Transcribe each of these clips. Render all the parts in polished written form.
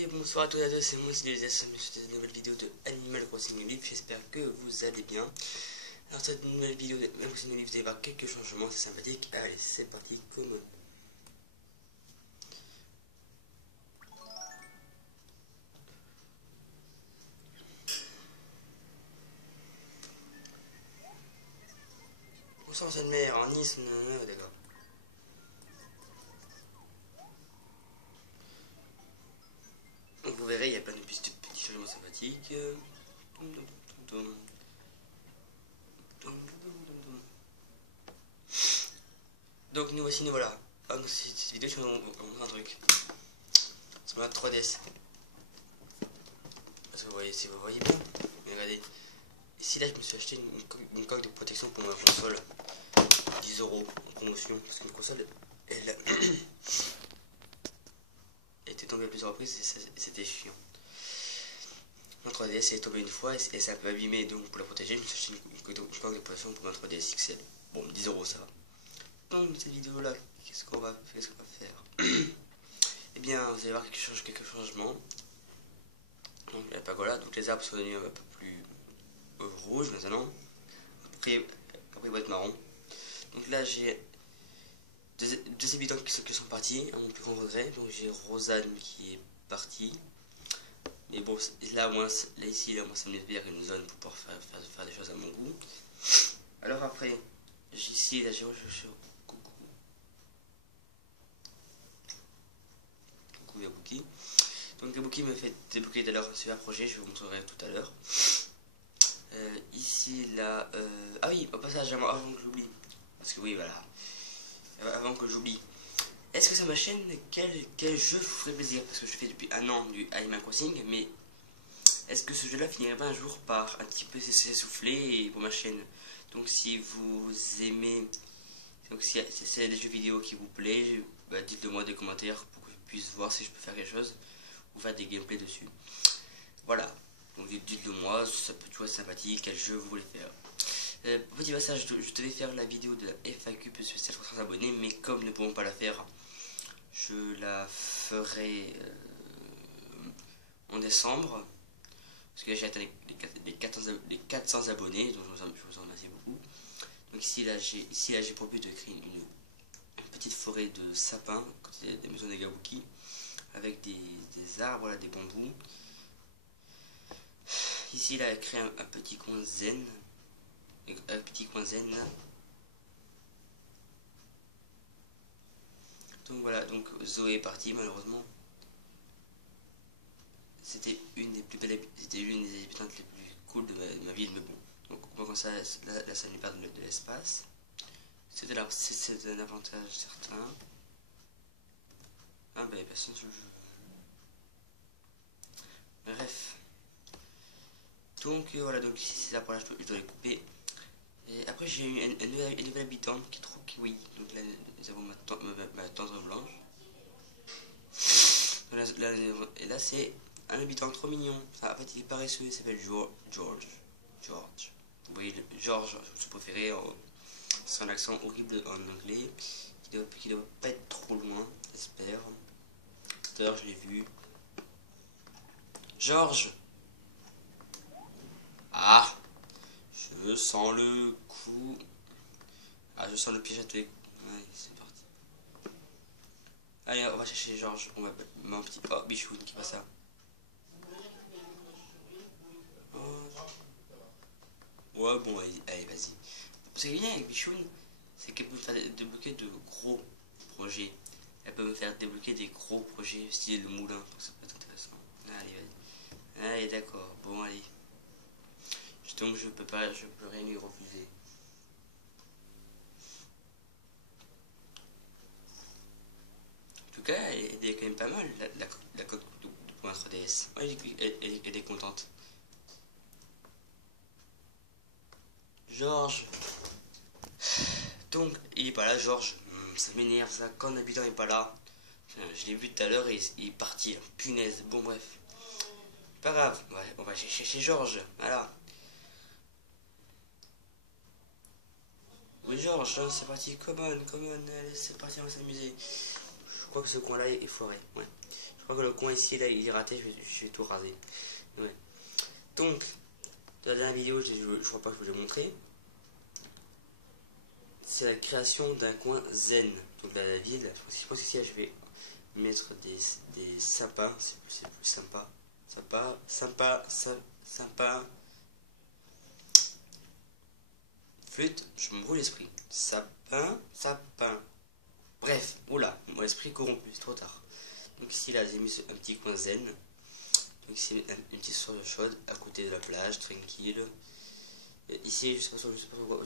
Et bonsoir à tous et à tous, c'est moi Sylvia, c'est une nouvelle vidéo de Animal Crossing New Leaf, j'espère que vous allez bien. Alors cette nouvelle vidéo de Animal Crossing New Leaf, vous allez voir quelques changements, c'est sympathique. Allez, c'est parti, comme... On sort cette mer en Nice, d'accord. Donc vous verrez, il y a plein de petits changements sympathiques. Donc nous voici, nous voilà. Ah, dans cette vidéo, je vais vous montrer un truc. C'est ma 3DS. Parce que vous voyez, si vous voyez bien, regardez. Ici là, je me suis acheté une coque de protection pour ma console. 10 € en promotion. Parce qu'une console, elle était tombée à plusieurs reprises et c'était chiant. Ma 3DS est tombée une fois et c'est un peu abîmé, donc pour la protéger, je me suis acheté une coque de protection pour ma 3DS XL. Bon, 10 € ça va. Donc, cette vidéo là, qu'est-ce qu'on va faire? Eh bien, vous allez voir quelques changements. Donc, la pagoda, donc les arbres sont devenus un peu plus rouges maintenant. Après, ils vont être marron. Donc là, j'ai deux habitants qui sont partis, à mon plus grand regret. Donc, j'ai Rosanne qui est partie. Mais bon, là, moi, ici, ça me libère une zone pour pouvoir faire des choses à mon goût. Alors après, ici, là, j'ai coucou Yabuki. Donc Yabuki me fait débloquer d'ailleurs un super projet, je vous montrerai tout à l'heure. Ici, là, ah oui, au passage, avant que j'oublie, parce que oui, voilà, avant que j'oublie, est-ce que sur ma chaîne, quel jeu vous ferait plaisir? Parce que je fais depuis un an du Animal Crossing, mais est-ce que ce jeu-là finirait pas un jour par un petit peu s'essouffler pour ma chaîne? Donc si vous aimez, donc si c'est des jeux vidéo qui vous plaisent, bah, dites-le moi dans les commentaires pour que je puisse voir si je peux faire quelque chose ou faire des gameplays dessus. Voilà, donc dites-le moi, ça peut toujours être sympathique, quel jeu vous voulez faire. Petit passage, je devais faire la vidéo de la FAQ plus spéciale 300 abonnés, mais comme nous ne pouvons pas la faire, je la ferai en décembre. Parce que j'ai atteint les 400 abonnés, donc je vous en remercie beaucoup. Donc ici là j'ai pour but de créer une petite forêt de sapins à côté des maisons des Gabuki, avec des arbres, là, des bambous. Ici là créer un petit coin zen, Donc voilà, donc Zoé est partie malheureusement. C'était une des habitantes les plus cool de ma ville, mais bon. Donc on voit comme ça, là ça lui perd de l'espace. C'est un avantage certain. Ah ben personne sur le jeu. Bref. Donc voilà, donc ici c'est ça pour là, je dois les couper. Et après j'ai eu un nouvel habitant qui est trop kiwi. Donc là nous avons ma tendre blanche. Et là c'est un habitant trop mignon. Ah, en fait il est paresseux, il s'appelle George. Vous voyez George, son préféré, c'est un accent horrible en anglais qui doit pas être trop loin, j'espère. Tout à l'heure je l'ai vu. George. Ah, je sens le coup. Ah, je sens le piège à tous les coups. Allez, c'est parti. Allez, on va chercher George. On va mon petit. Oh, Bichoun qui passe ça. Oh. Ouais, bon, allez vas-y. Parce que bien avec Bichoun, c'est qu'elle peut me faire débloquer de gros projets. Elle peut me faire débloquer des gros projets style le moulin. Donc ça peut être intéressant. Allez, vas-y. Allez, d'accord. Bon, allez. Donc je peux rien lui refuser. En tout cas, elle est quand même pas mal, la coque de point 3DS. Ouais, elle est contente. Georges. Donc, il est pas là, Georges. Ça m'énerve ça, quand un habitant est pas là. Je l'ai vu tout à l'heure et il est parti. Punaise, bon bref. Pas grave, ouais, on va chercher Georges, voilà. Oui Georges, hein, c'est parti, come on, allez c'est parti, on va s'amuser. Je crois que ce coin là est foiré, ouais. Je crois que le coin ici, là, il est raté, je vais tout raser. Ouais. Donc, dans la dernière vidéo, je crois pas que je vous l'ai montré. C'est la création d'un coin zen. Donc dans la ville, je pense qu'ici, je vais mettre des sapins, c'est plus sympa. Sympa. Flûte, je me brûle l'esprit. Sapin. Bref, oula, mon esprit corrompu, c'est trop tard. Donc ici, là, j'ai mis un petit coin zen. Donc ici, une petite source chaude à côté de la plage, tranquille. Ici, je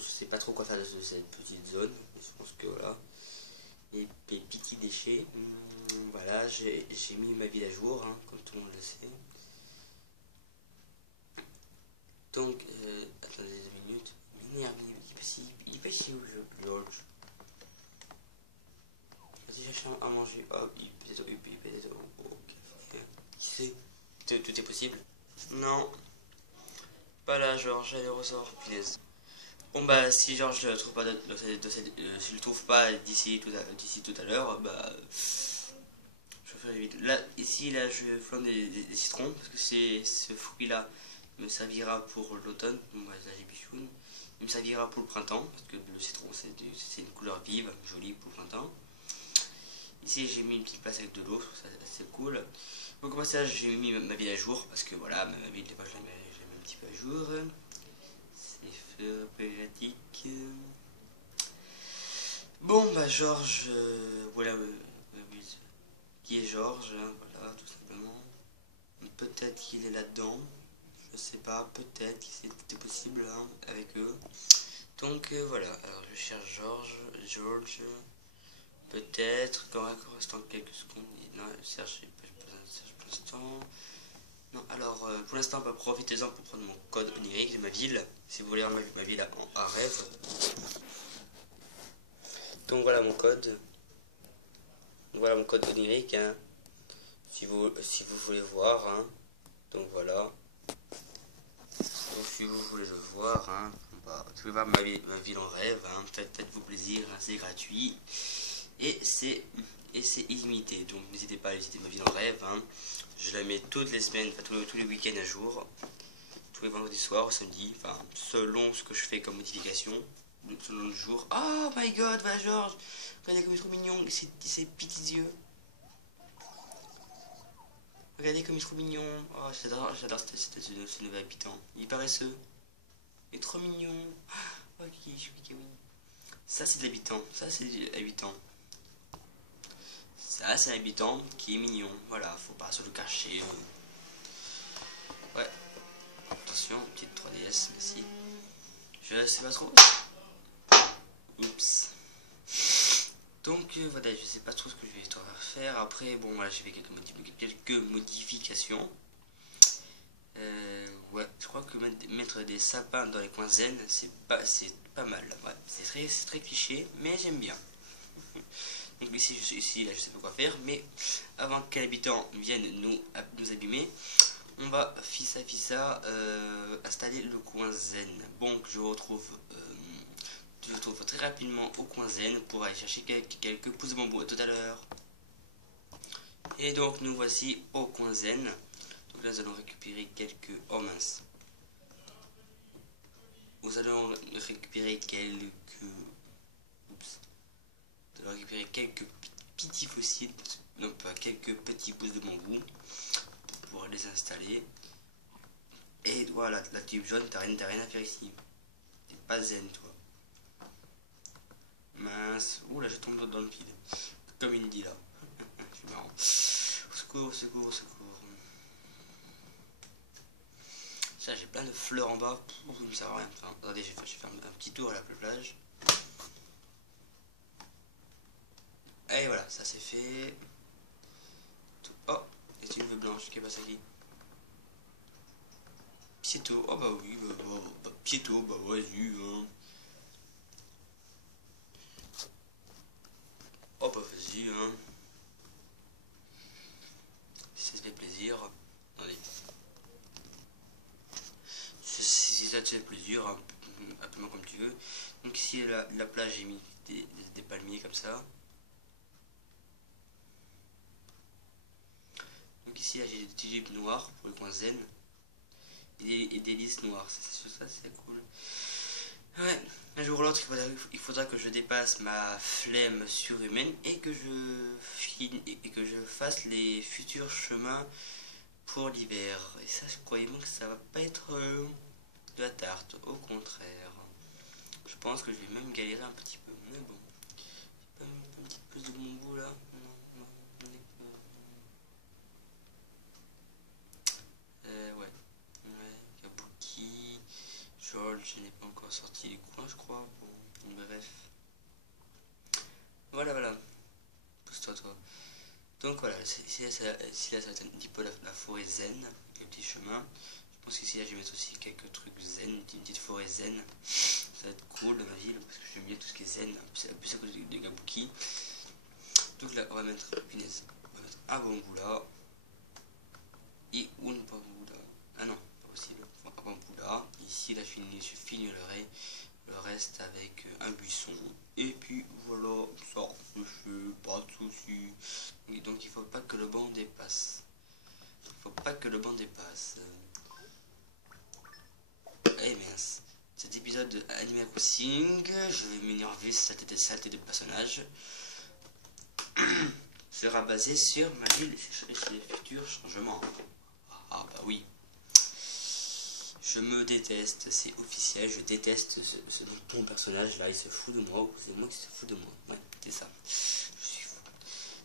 sais pas trop quoi faire de cette petite zone. Je pense que voilà. Et les petits déchets. Voilà, j'ai mis ma ville à jour, hein, comme tout le monde le sait. Donc, attendez 2 minutes. Merde, il est pas ici où je lodge. Vas-y, chercher à manger. Oh, il peut-être. Ok. Qui sait? Tout est possible. Non. Pas là, Georges, allez, ressort. Punaise. Bon, bah, si Georges ne trouve pas s'il le trouve pas d'ici tout à l'heure, bah. Je vais faire vite. Là, ici, là, je flambe des citrons, parce que ce fruit-là me servira pour l'automne. Bon, bah, là, j'ai bichoune. Il me servira pour le printemps, parce que le citron, c'est une couleur vive, jolie pour le printemps. Ici, j'ai mis une petite place avec de l'eau, c'est cool. Donc, comme ça, j'ai mis ma ville à jour, parce que voilà, ma ville, je la mets un petit peu à jour. C'est pratique. Bon, bah, Georges, voilà, qui est Georges, hein, voilà, tout simplement. Peut-être qu'il est là-dedans, je sais pas, peut-être que c'était possible hein, avec eux. Donc voilà, alors je cherche George, peut-être, quand même, restant quelques secondes, non, je cherche pour l'instant. Non, alors pour l'instant, bah, profitez-en pour prendre mon code onirique de ma ville, si vous voulez avoir ma ville à rêve. Donc voilà mon code. Voilà mon code onirique, hein. Si vous voulez voir, hein. Donc voilà. Donc, si vous voulez le voir, hein, bah, vous pouvez voir ma ville en rêve, hein. Faites-vous plaisir, hein, c'est gratuit. Et c'est illimité. Donc n'hésitez pas à visiter ma ville en rêve. Hein. Je la mets toutes les semaines, enfin tous les week-ends à jour. Tous les vendredis soirs, samedi, enfin selon ce que je fais comme modification. Selon le jour. Oh my god, va Georges! Regardez comme il est trop mignon, ses petits yeux. Regardez comme il est trop mignon. Oh, j'adore ce nouvel habitant. Il est paresseux. Il est trop mignon. Ok, je suis oui. Ça, c'est de l'habitant. Ça, c'est de l'habitant. Ça, c'est l'habitant qui est mignon. Voilà, faut pas se le cacher. Ouais. Attention, petite 3DS, merci. Je sais pas trop. Oups. Donc voilà, je sais pas trop ce que je vais devoir faire. Après, bon, voilà, j'ai fait quelques modifications. Ouais, je crois que mettre des sapins dans les coins zen, c'est pas mal. Ouais, c'est très cliché, mais j'aime bien. Donc ici, là, je sais pas quoi faire, mais avant que l'habitant vienne nous abîmer, on va fissa installer le coin zen. Donc je retrouve très rapidement au coin zen pour aller chercher quelques pousses de bambou. À tout à l'heure. Et donc nous voici au coin zen. Donc là nous allons récupérer quelques... Oh mince. Nous allons récupérer quelques petits fossiles, non pas quelques petits pousses de bambou pour les installer. Et voilà, la tube jaune, t'as rien à faire ici. T'es pas zen toi. Mince, oula je tombe dans le vide. Comme il dit là. C'est marrant. Au secours. Ça j'ai plein de fleurs en bas. Ça me sert à rien. Enfin, attendez, je vais faire un petit tour à la plage. Et voilà, ça c'est fait. Oh, et c'est une veuve blanche qui est passée ici. Piéto, oh bah oui, Piéto, bah vas-y. Hein. Oh bah vas-y, hein. Si ça te fait plaisir. Allez. Si ça te fait plaisir, hein, appelle-moi comme tu veux. Donc ici, la plage, j'ai mis des palmiers comme ça. ici là, j'ai des tulipes noires pour le coin zen et des lys noirs. Ça c'est cool. Ouais, un jour ou l'autre, il faudra que je dépasse ma flemme surhumaine et que je fasse les futurs chemins pour l'hiver. Et ça, croyez-moi que ça va pas être de la tarte, au contraire. Je pense que je vais même galérer un petit peu, mais bon. Un petit peu de mon goût là. Ouais. Kabuki. George n'est pas encore sorti du coin, je crois. Bon, bref. Voilà. Pousse-toi, toi. Donc voilà, ici là, ça va être un petit peu la forêt zen, avec les petits chemins. Je pense qu'ici là, je vais mettre aussi quelques trucs zen, une petite forêt zen. Ça va être cool dans ma ville, parce que j'aime bien tout ce qui est zen, en plus à cause de Gabuki. Donc là, on va mettre, punaise, on va mettre un bambou là. Et un bambou là. Ah non, pas possible. Un bambou là. Ici, là, je finirai le reste avec un buisson. Et puis voilà, ça, je fais pas de soucis. Et donc il faut pas que le banc dépasse. Eh mince. Cet épisode de Animal Crossing, je vais m'énerver cette saleté de personnage, sera basé sur ma ville et ses futurs changements. Ah bah oui. Je me déteste, c'est officiel, je déteste ce bon personnage là, il se fout de moi, ou c'est moi qui se fout de moi. Ouais, c'est ça. Je suis fou.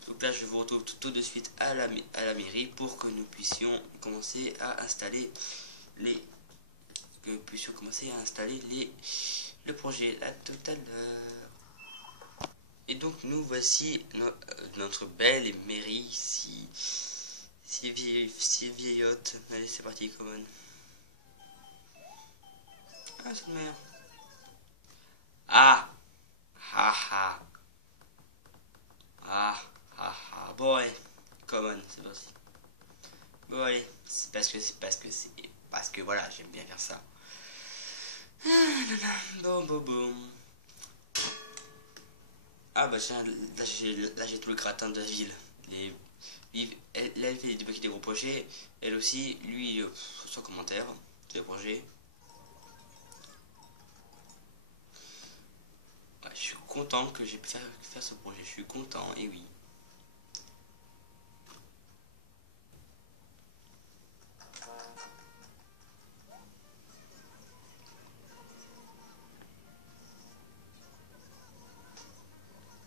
Donc là, je vous retrouve tout de suite à la mairie pour que nous puissions commencer à installer le projet là tout à l'heure. Et donc nous voici notre belle mairie si vieillotte. Allez, c'est parti, common. Ah, c'est mère. Ah, bon allez, common, c'est parti. Bon allez, c'est parce que voilà, j'aime bien faire ça. Bon. Ah bah tiens, là j'ai tout le gratin de la ville. Elle fait des gros projets, elle aussi, lui, sans commentaire, des projets. Ouais, je suis content que j'ai pu faire ce projet, je suis content, et oui.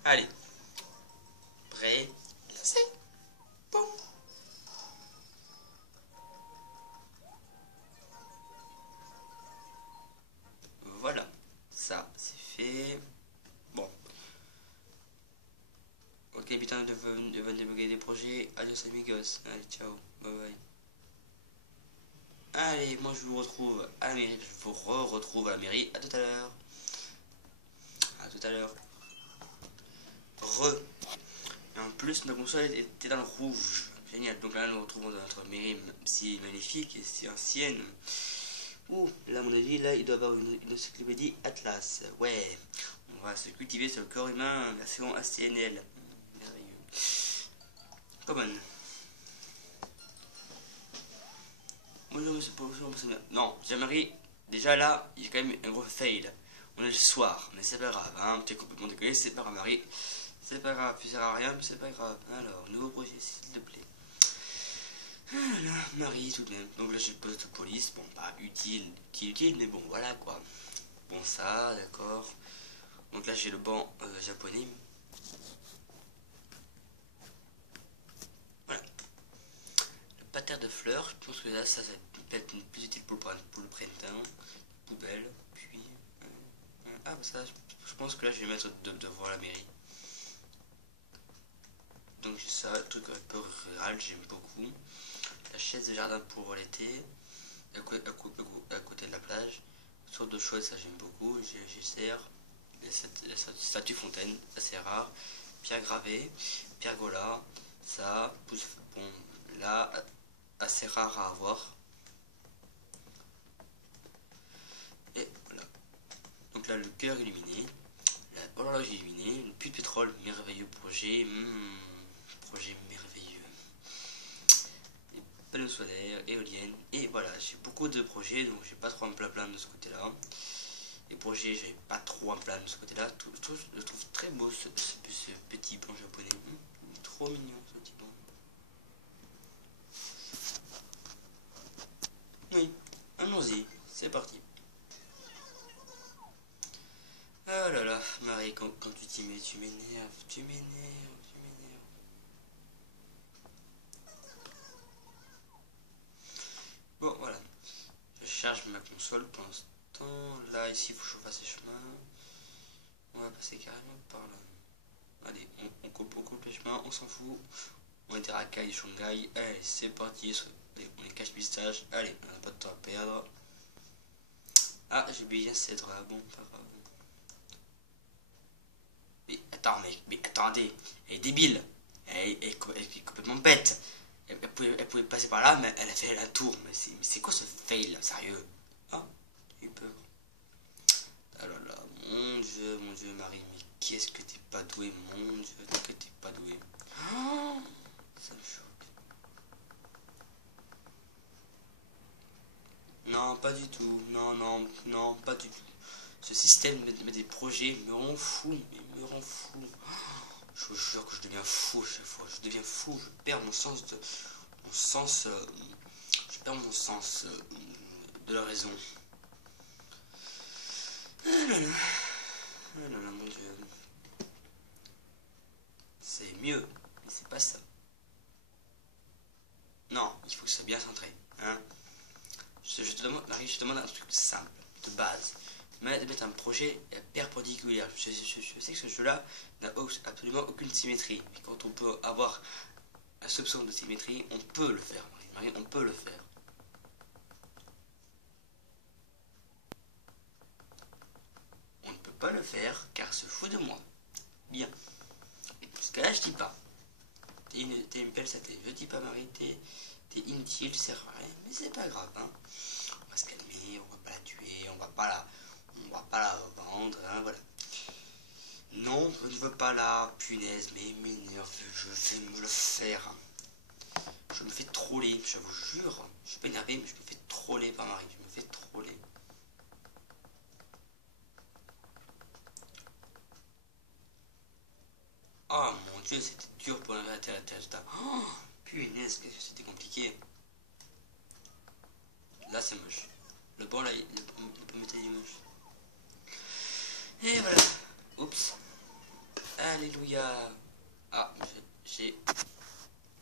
Allez, prêt, lancez, bon. Voilà, ça c'est fait. Bon. Ok, putain, de venir débloquer des projets. Adios amigos. Allez, ciao, bye bye. Allez, moi je vous retrouve à la mairie. Je vous retrouve à la mairie. À tout à l'heure. À tout à l'heure. Et en plus, ma console était dans le rouge. Génial. Donc là, nous retrouvons dans notre mairie si magnifique et si ancienne. Ouh, là, à mon avis, là, il doit y avoir une encyclopédie Atlas. Ouais. On va se cultiver sur le corps humain version ACNL. Merveilleux. Common. Bonjour, monsieur. Non, Jean-Marie, déjà là, il y a quand même un gros fail. On est le soir, mais c'est pas grave, hein. Tu es complètement décollé, c'est pas grave, Marie. C'est pas grave, tu sers à rien, mais c'est pas grave. Alors, nouveau projet, s'il te plaît. Ah là, Marie, tout de même. Donc là, j'ai le poste de police. Bon, pas utile, mais bon, voilà quoi. Bon, ça, d'accord. Donc là, j'ai le banc japonais. Voilà. Le pater de fleurs, je pense que là, ça peut être plus utile pour le printemps. Poubelle, puis. Ah, bah ça, je pense que là, je vais mettre devant la mairie. Donc j'ai ça, le truc un peu rural, j'aime beaucoup. La chaise de jardin pour l'été, à côté de la plage. Une sorte de chaude, ça j'aime beaucoup. J'essaie. La statue fontaine, assez rare. Pierre gravée, pergola, ça, bon, là, assez rare à avoir. Et voilà. Donc là, le cœur illuminé, l'horloge illuminée, une puits de pétrole, merveilleux projet. Projet merveilleux. panneaux solaires, éoliennes, et voilà, j'ai beaucoup de projets, donc j'ai pas trop un plan de ce côté-là. Les projets, j'ai pas trop un plan de ce côté-là. Je trouve très beau ce petit pont japonais. Trop mignon ce petit pont. Oui, allons-y, c'est parti. Ah là là, Marie, quand tu t'y mets, tu m'énerves, tu m'énerves, tu m'énerves. Bon, voilà. Je charge ma console pendant ce temps. Là, ici, il faut que je fasse les chemins. On va passer carrément par là. Allez, on coupe les chemins, on s'en fout. On est à Rakai, Shanghai. Allez, c'est parti. On est cache-pistache. Allez, on n'a pas de temps à perdre. Ah, j'ai oublié cette dragon, pas grave. Mais attends, mais attendez, elle est débile. Elle est complètement bête. Elle pouvait passer par là, mais elle a fait la tour. Mais c'est quoi ce fail, sérieux? Ah, j'ai eu peur. Ah là là, mon Dieu, Marie, mais qu'est-ce que t'es pas doué, mon Dieu, que t'es pas doué. Oh, ça me choque. Non, pas du tout. Non, non, non, pas du tout. Ce système de des projets me rend fou, mais me rend fou. Je vous jure que je deviens fou à chaque fois. Je deviens fou, je perds mon sens de. Mon sens. Je perds mon sens de la raison. Ah là là. Ah là là, mon Dieu. C'est mieux, mais c'est pas ça. Non, il faut que ça soit bien centré. Hein. Je te demande, Marie, je te demande un truc simple, de base. De mettre un projet perpendiculaire. Je sais que ce jeu-là n'a absolument aucune symétrie. Mais quand on peut avoir un soupçon de symétrie, on peut le faire, Marie, on peut le faire. On ne peut pas le faire car se fout de moi. Bien. Parce que là, je dis pas. T'es une belle saté. Je dis pas, Marie, t'es inutile, sert à rien. Mais c'est pas grave, hein. On va se calmer, on va pas la tuer, on va pas la vendre, hein, voilà. Non, je ne veux pas la punaise, mais m'énerve, je vais me le faire. Je me fais troller, je vous jure. Je suis pas énervé, mais je me fais troller par Marie, je me fais troller. Oh mon Dieu, c'était dur pour la résultat. Oh, punaise, que c'était compliqué. Là, c'est moche. Le banc, là, le pomme est moche. Et voilà. Oups. Alléluia. Ah, j'ai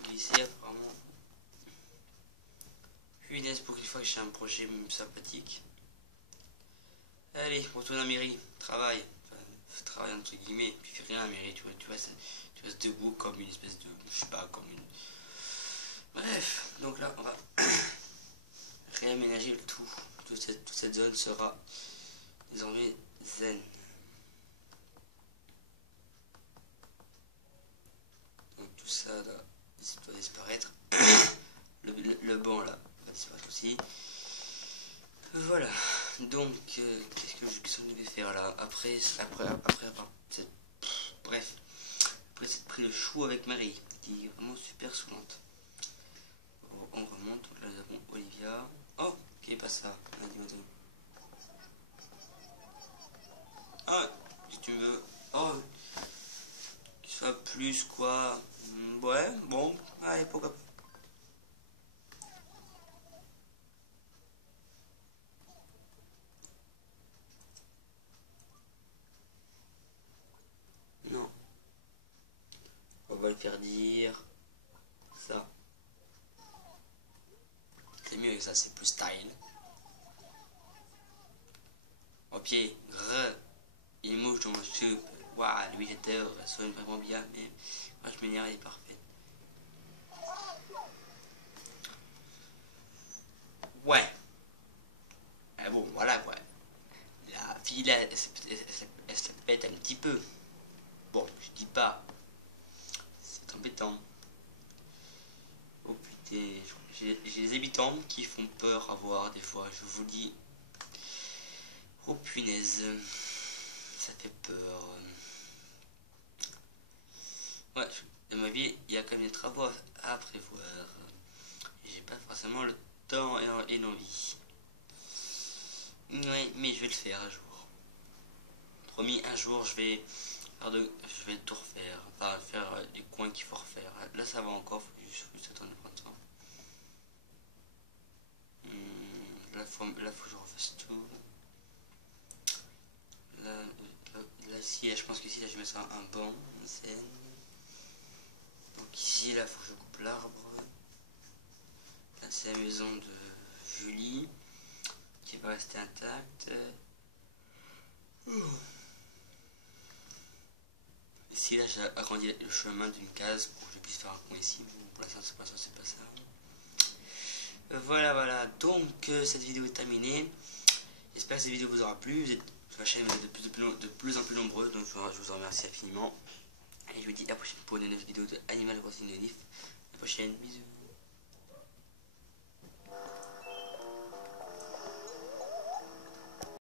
glissé apparemment. Punaise, pour une fois que j'ai un projet sympathique. Allez, retourne à la mairie. Travaille. Enfin, travaille entre guillemets. Tu fais rien à la mairie. Tu restes debout comme une espèce de. Je sais pas, comme une. Bref, donc là, on va réaménager le tout. Toute cette zone sera désormais zen. Donc tout ça là, doit disparaître. Le banc là va disparaître aussi. Voilà. Donc qu'est-ce que je vais faire là après bref. Après cette prise de chou avec Marie, qui est vraiment super saoulante. On remonte, là nous avons Olivia. Oh, qui est pas ça? Ah, si tu veux. Oh, qu'il soit plus quoi. Ouais, bon, allez, pourquoi pas. Non, on va le faire dire ça. C'est mieux que ça, c'est plus style. Au pied, grrr, il mouche dans ma soupe. Waouh, lui j'adore, ça sonne vraiment bien, mais moi je m'énerve, il est parfait. Ouais, ah bon, voilà quoi. La fille là, elle se pète un petit peu. Bon, je dis pas, c'est embêtant. Oh putain, j'ai des habitants qui font peur à voir des fois, je vous dis. Oh punaise, ça fait peur. Ouais, dans ma vie, il y a quand même des travaux à prévoir. J'ai pas temps et l'envie. Ouais, mais je vais le faire un jour. Promis, un jour je vais tout refaire. Enfin, faire les coins qu'il faut refaire. Là ça va encore, faut juste attendre le printemps. Là faut que je refasse tout. Là ici, je pense qu'ici là je vais mettre un banc, une scène. Donc ici là faut que je coupe l'arbre. Là c'est la maison de Julie qui va rester intacte. Ici là j'ai agrandi le chemin d'une case pour que je puisse faire un coin ici. Pour l'instant c'est pas ça, c'est pas ça. Voilà, donc cette vidéo est terminée. J'espère que cette vidéo vous aura plu. Vous êtes sur la chaîne, vous êtes de plus en plus nombreux, donc je vous en remercie infiniment. Et je vous dis à la prochaine pour une nouvelle vidéo de Animal Crossing de Nif. À la prochaine, bisous.